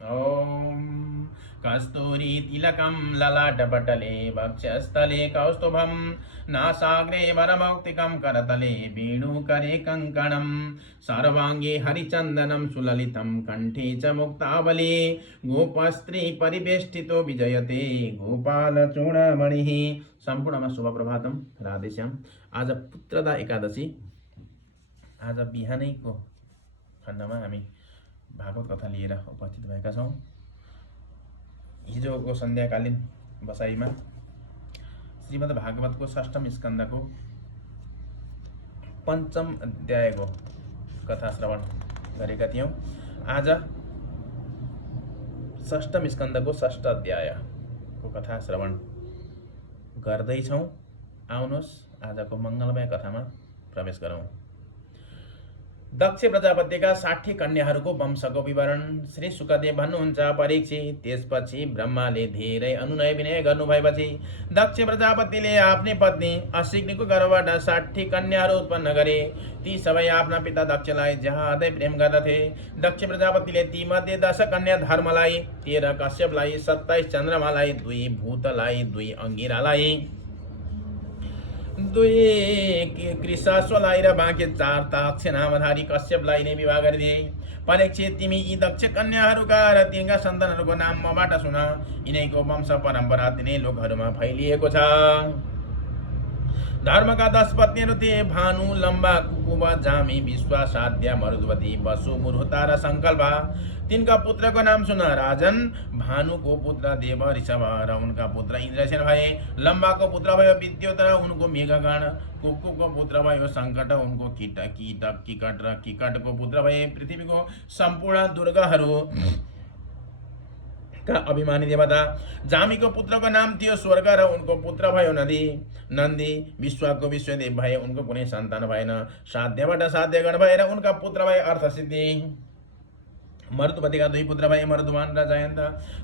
ॐ कस्तूरी तिलकं ललाटपटले वक्षस्थले कौस्तुभं नासाग्रे वरमौक्तिकं करतले वेणुकरे कङ्कणं सर्वाङ्गे हरिचन्दनं सुललितं कण्ठे च मुक्तावली गोपस्त्री परिवेष्टितो विजयते गोपालचूडामणिः। सम्पूर्णमा शुभ प्रभातम, राधेश्याम। आज पुत्रदा एकादशी। आज बिहानैको खण्डमा हामी भागवत कथा लिएर उपस्थित भएका छौँ। हिजोको सन्ध्याकालीन बसाइमा श्रीमद् भागवतको षष्ठम स्कन्धको पञ्चम अध्यायको कथा श्रवण गरेका थियौँ। आज षष्ठम स्कन्धको षष्ठ अध्यायको कथा श्रवण गर्दैछौँ। आउनुहोस् आजको मङ्गलमय कथामा प्रवेश गरौँ। दक्ष प्रजापतिका 60 कन्याहरूको वंशको विवरण श्री सुकदेव भन्नुहुन्छ। परीक्षित त्यसपछि ब्रह्माले धेरै अनुनय विनय गर्नुभएपछि दक्ष प्रजापतिले आफ्नी पत्नी असिग्नीको गर्भबाट 60 कन्याहरू उत्पन्न गरे। ती सबै आफ्ना पिता दक्षलाई ज्यादै प्रेम गर्दथे। दक्ष प्रजापतिले ती मध्ये 10 कन्या धर्मलाई, 13 कश्यपलाई, 27 चन्द्रमालाई, 2 भूतलाई, 2 अंगिरालाई, 2 कृशाश्वलाई र बाँकी 4 ताक्ष नामधारी कश्यपलाई नै विवाह गरिदिए। परीक्षित तिमी यी दक्ष कन्याहरूका र तिनका सन्तानहरूको नाम मबाट सुन। यिनैको वंश परम्परा तिनै लोकहरूमा फैलिएको छ। धर्मका 10 पत्नीहरू थिए। भानु, लम्बा, कुकुब, जामी, विश्वा, साध्या, मरुद्वती, वसु, मुरुहता र संकल्पा। तिनका पुत्रको नाम सुन। राजन, भानुको पुत्र देव ऋषभ र उनका पुत्र इन्द्रसेन भए। लम्बाको पुत्र भयो विद्युत र उनको मेघगण। कुकुबको पुत्र भयो संकट, उनको किकट र किकटको पुत्र भए पृथ्वीको सम्पूर्ण दुर्गहरू का अभिमानी देवता। जामीको पुत्रको नाम थियो स्वर्ग र उनको पुत्र भयो नन्दी। विश्वको विश्वदेव भए, उनको कुनै सन्तान भएन। साध्यबाट साध्यगण भएर उनका पुत्र भए अर्थसिद्धि। मरुद्वतीका 2 पुत्र भए, मरुद्वान र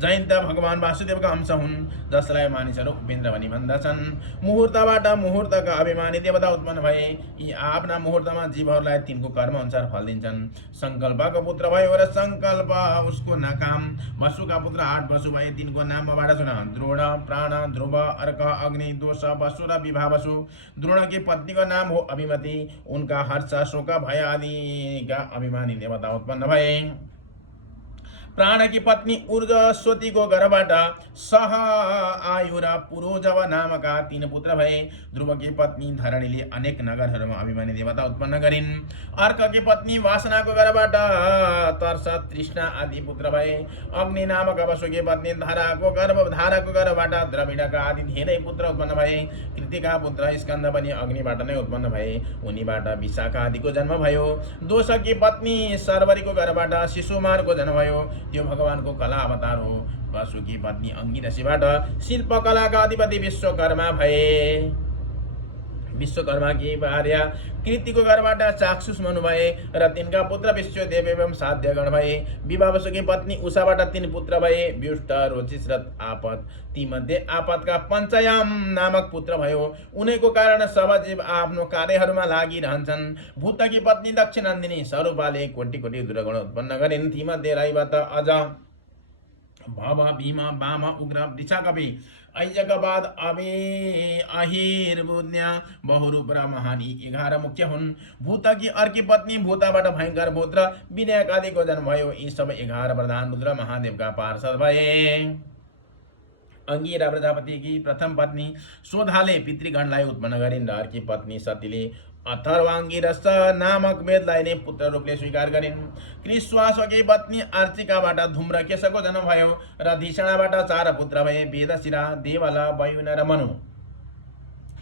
जयन्त भगवान वासुदेवका अंश हुन्, जसलाई मानिसहरू उपेन्द्र भनी भन्दछन्। मुहुर्तबाट मुहुर्तका अभिमानी देवता उत्पन्न भए। यी आफ्ना मुहुर्तमा जीवहरूलाई तिनको कर्म अनुसार फल दिन्छन्। संकल्पको पुत्र भयो र संकल्प उसको नाम। वसुका पुत्र 8 वसु भए। तिनको नामबाट सुन। द्रोण, प्राण, ध्रुव, अर्क, अग्नि, दोष, वसु र विभा वसु। द्रोणकी पत्नीको नाम हो अभिमति। उनका हर्ष, शोक, भय आदिका अभिमानी देवता उत्पन्न भए। प्राणकी पत्नी ऊर्जस्वतीको गर्भबाट सह, आयु र पुरोजव नामका 3 पुत्र भए। ध्रुवकी पत्नी धरणीले अनेक नगरहरूमा अभिमानी देवता उत्पन्न गरिन्। अर्ककी पत्नी वासनाको गर्भबाट तर्स, तृष्णा आदि पुत्र भए। अग्नि नामक वसुकी पत्नी धाराको गर्भबाट द्रविडका आदि धेरै पुत्र उत्पन्न भए। कृतिका पुत्र स्कन्द पनि अग्निबाट नै उत्पन्न भए। उनीबाट विशाखा आदिको जन्म भयो। दोषकी पत्नी सर्वरीको गर्भबाट शिशुमारको जन्म भयो। त्यो भगवानको कला अवतार हो। वसुकी पत्नी अंगिरसीबाट शिल्पकलाका अधिपति विश्वकर्मा भए। विश्वकर्माकी भार्या कृतिको गर्भबाट चाक्षुष मनु भए र तिनका पुत्र विश्वदेव एवं साध्यगण भए। विवावसुकी पत्नी उषाबाट 3 पुत्र भए, व्युष्ट, रोचिस र आपत। तीमध्ये आपतका पञ्चयाम नामक पुत्र भयो। उनैको कारण सब जीव आफ्नो कार्यहरूमा लागिरहन्छन्। भूतकी पत्नी दक्षिणनन्दिनी स्वरूपाले कोटि कोटि दुर्गुण उत्पन्न गरिन्। तीमध्ये रैवत, अज, भव, भीम, वाम, उग्र, वृषकपि, ऐजकवाद, अहिर्बुद्न्या, बहुरूप र महानी 11 मुख्य हुन्। भूतकी अर्की पत्नी भूतबाट भयङ्कर भूत र विनायक आदिको जन्म भयो। यी सबै 11 प्रधान रुद्र महादेवका पार्षद भए। अंगिरा प्रजापतिकी प्रथम पत्नी शोधाले पितृगणलाई उत्पन्न गरिन् र अर्की पत्नी सतीले अथर्वाङ्गिरस नामक वेदलाई नै पुत्र रूपले स्वीकार गरिन्। कृश्वासकी पत्नी अर्चिकाबाट धूम्रकेशको जन्म भयो र धिषणाबाट 4 पुत्र भए, वेदशिरा, देवल, वयुन र मनु।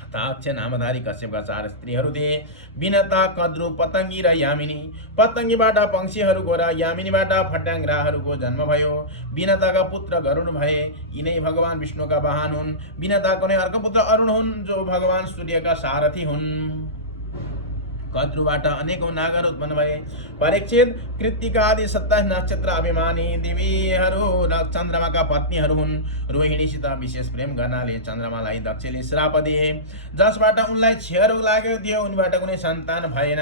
ताक्ष नामधारी कश्यपका 4 स्त्रीहरू थिए, विनता, कद्रु, पतङ्गी र यामिनी। पतङ्गीबाट पंक्षीहरूको र यामिनीबाट फट्याङ्ग्राहरूको जन्म भयो। विनताका पुत्र गरुड भए। यिनै भगवान विष्णुका वाहन हुन्। विनताको नै अर्को पुत्र अरुण हुन्, जो भगवान सूर्यका सारथी हुन्। कद्रुबाट अनेकौं नागर उत्पन्न भए। परीक्षित, कृत्तिका आदि 27 नक्षत्र अभिमानी देवीहरू चन्द्रमाका पत्नीहरू हुन्। रोहिणीसित विशेष प्रेम गर्नाले चन्द्रमालाई दक्षले श्राप दिए, जसबाट उनलाई क्षयरोग लागेको थियो। उनीबाट कुनै सन्तान भएन।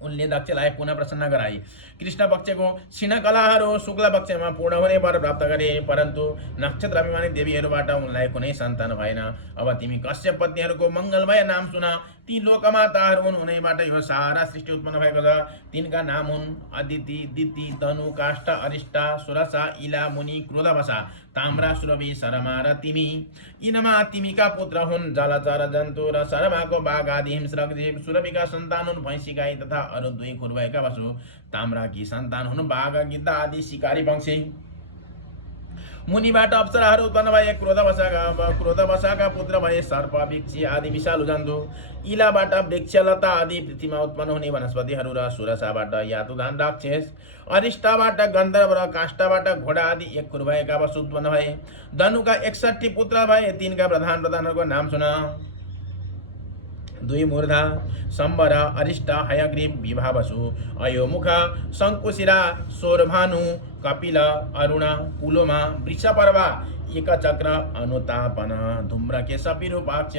उनले दक्षलाई पुनः प्रसन्न गराई। कृष्ण पक्षको क्षीणकलाहरू शुक्ल पक्षमा पूर्ण हुने वर प्राप्त गरे, परन्तु नक्षत्र अभिमानी देवीहरूबाट उनलाई कुनै सन्तान भएन। अब तिमी कश्यप पत्नीहरूको मङ्गलमय नाम सुन। ती लोकमाताहरू हुन्, उनैबाट यो सारा सृष्टि उत्पन्न भएको छ। तिनका नाम हुन् अदिति, दिति, तनु, काष्ठ, अरिष्टा, सुरसा, इला, मुनि, क्रोधवसा, ताम्रा, सुरभि, शरमा र तिमी। यिनमा तिमीका पुत्र हुन् जलचर जन्तु र शर्माको बाघ आदि हिंस्रक जीव। सुरभिका सन्तान हुन् भैँसी, गाई तथा अरू दुई खुर भएका पशु। ताम्राकी सन्तान हुन् बाघ, गिद्ध आदि शिकारी पक्षी। मुनिबाट अप्सराहरू उत्पन्न भए। क्रोधवशाका पुत्र भए सर्प, वृक्षी आदि विषालु जन्तु। इलाबाट वृक्षलता आदि पृथ्वीमा उत्पन्न हुने वनस्पतिहरू र सुरसाबाट यातुधान राक्षस। अरिष्टाबाट गन्धर्व र काष्ठबाट घोडा आदि एक खुर भएका पशु उत्पन्न भए। धनुका 61 पुत्र भए। तिनका प्रधानहरूको नाम सुन। दुई मूर्धा, सम्बर, अरिष्ट, हयग्रीव, विभावसु, अयोमुख, शङ्कुशिरा, शोरभानु, कपिल, अरुण, पुलोमा, वृषपर्वा, एकचक्र, अनुतापन, धूम्रकेश, विरूपाक्ष,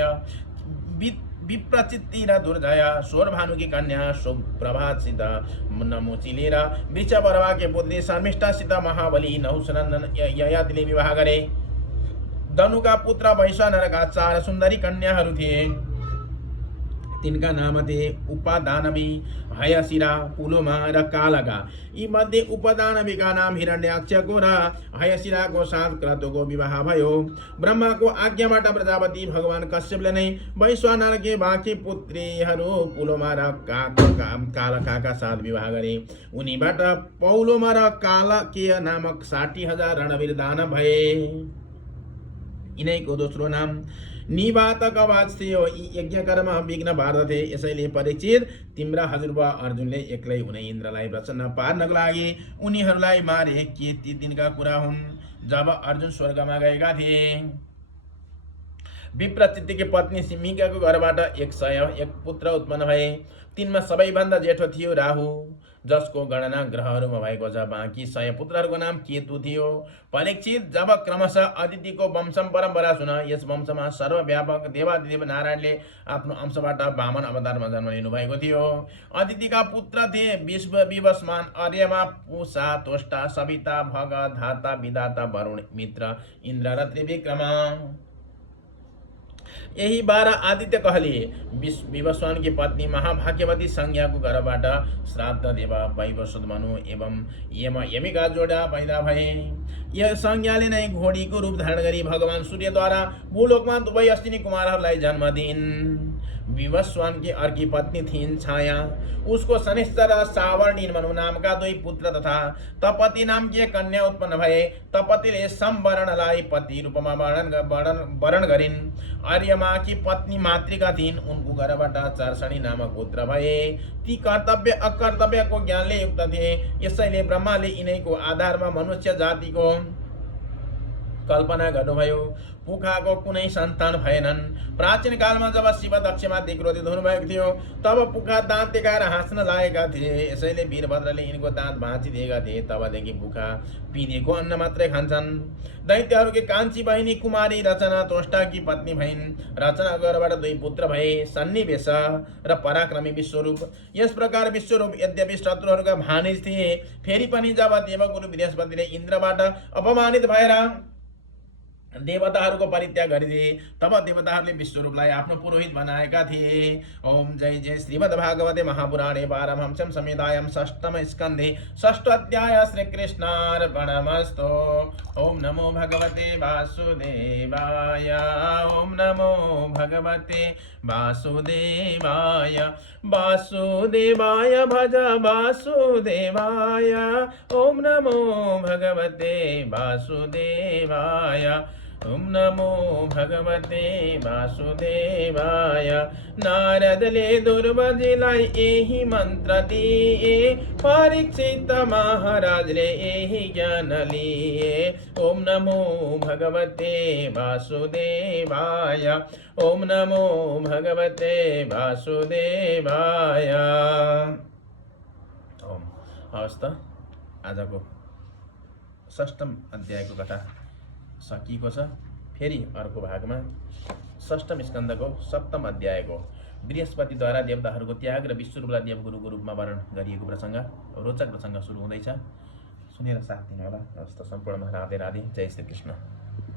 विप्रचित्ति र दुर्जय। शोरभानुकी कन्या सुप्रभासित नमुचिले र वृषपर्वाकी पुत्री शर्मिष्ठासित महाबली नहुसनन्दन ययातिले विवाह गरे। धनुका पुत्र वैश्वानरका 4 सुन्दरी कन्याहरू थिए। तिनका नाम थिए उपदानवी, हयशिरा, पुलोमा र कालका। यी मध्ये उपदानवीका नाम हिरण्याक्षको र हयशिराको साथ क्रतुको विवाह भयो। ब्रह्माको आज्ञाबाट प्रजापति भगवान कश्यपले नै वैश्वानरकी बाँकी पुत्रीहरू पुलोमा र कालकाका साथ विवाह गरे। उनीबाट पौलोमा र कालकेय नामक 60,000 रणवीर दानव भए। यिनैको दोस्रो नाम निवातकवाच थियो। यी यज्ञ कर्म विघ्न बार्दथे। यसैले परीक्षित तिम्रा हजुरबा अर्जुनले एक्लै उनी इन्द्रलाई प्रसन्न पार्नको लागि उनीहरूलाई मारे। के ती दिनका कुरा हुन् जब अर्जुन स्वर्गमा गएका थिए। विप्रचित्तिकी पत्नी सिमिकाको घरबाट 101 पुत्र उत्पन्न भए। तिनमा सबैभन्दा जेठो थियो राहु, जसको गणना ग्रहहरूमा भएको छ। बाँकी 100 पुत्रहरूको नाम केतु थियो। परीक्षित, जब क्रमशः अदितिको वंशम परम्परा सुन। यस वंशमा सर्वव्यापक देवादिदेव नारायणले आफ्नो अंशबाट वामन अवतारमा जन्म लिनुभएको थियो। अदितिका पुत्र थिए विवस्वान, अर्यमा, पूषा, त्वष्टा, सविता, भग, धाता, विधाता, वरुण, मित्र, इन्द्र र त्रिविक्रम। यही 12 आदित्य कहलिए। विवस्वान की पत्नी महाभाग्यवती संज्ञाको घरबाट श्राद्ध देव वैवस्वत मनु एवं यमिका जोडा पैदा भए। यस संज्ञाले नै घोडीको रूप धारण गरी भगवान सूर्यद्वारा भूलोकमा दुवै अश्विनी कुमारहरूलाई जन्म दिइन्। विवस्वान की अर्की पत्नी थिइन् छाया। उसको शनिश्चर र सावर्णिन मनु नामका 2 पुत्र तथा तपति नामकी कन्या उत्पन्न भए। तपतिले सम्वरणलाई पति रूपमा वरण गरिन्। अर्यमा की पत्नी मातृका थिइन्। उनको घरबाट चर्षणी नामक पुत्र भए। ती कर्तव्य अकर्तव्यको ज्ञानले युक्त थिए। यसैले ब्रह्माले यिनैको आधारमा मनुष्य जातिको कल्पना गर्नुभयो। पुखाको कुनै सन्तान भएनन्। प्राचीन कालमा जब शिव दक्षमाथि क्रोधित हुनुभएको थियो, तब पुखा दाँत देखाएर हाँस्न लागेका थिए। यसैले वीरभद्रले यिनको दाँत भाँचिदिएका थिए। तबदेखि पुखा पिनेको अन्न मात्रै खान्छन्। दैत्यहरूकी कान्छी बहिनी कुमारी रचना त्वष्टाकी पत्नी भइन्। रचनाको घरबाट 2 पुत्र भए, सन्निवेश र पराक्रमी विश्वरूप। यस प्रकार विश्वरूप यद्यपि शत्रुहरूका भानिज थिए, फेरि पनि जब देवगुरु बृहस्पतिले इन्द्रबाट अपमानित भएर देवताहरूको परित्याग गरिदिए, तब देवताहरूले विश्वरूपलाई आफ्नो पुरोहित बनाएका थिए। ओम जय जय श्रीमद्भागवते महापुराणे पारमहंस्यां संहितायां 6ष्टम स्कन्धे 6ष्ठ अध्याय श्रीकृष्णार्पणमस्तु। ओम नमो भगवते वासुदेवाय। ओम नमो भगवते वासुदेवाय। वासुदेवाय भज वासुदेवाय। ओम नमो भगवते वासुदेवाय। ओम नमो भगवते वासुदेवाय। नारदले दुर्वाजीलाई एही मन्त्र दिए, परीक्षित महाराजले एही ज्ञान लिए। ओम नमो भगवते वासुदेवाय। ओम नमो भगवते वासुदेवाय। ओम हवस् त, आजको 6ष्टम अध्यायको कथा सकिएको छ। फेरि अर्को भागमा 6ष्टम स्कन्धको 7म अध्यायको बृहस्पतिद्वारा देवताहरूको त्याग र विश्वरूपलाई देवगुरुको रूपमा वर्ण गरिएको प्रसङ्ग, रोचक प्रसङ्ग सुरु हुँदैछ। सुनेर साथ दिनु होला। हस्त सम्पूर्णमा राधे राधे। जय श्री कृष्ण।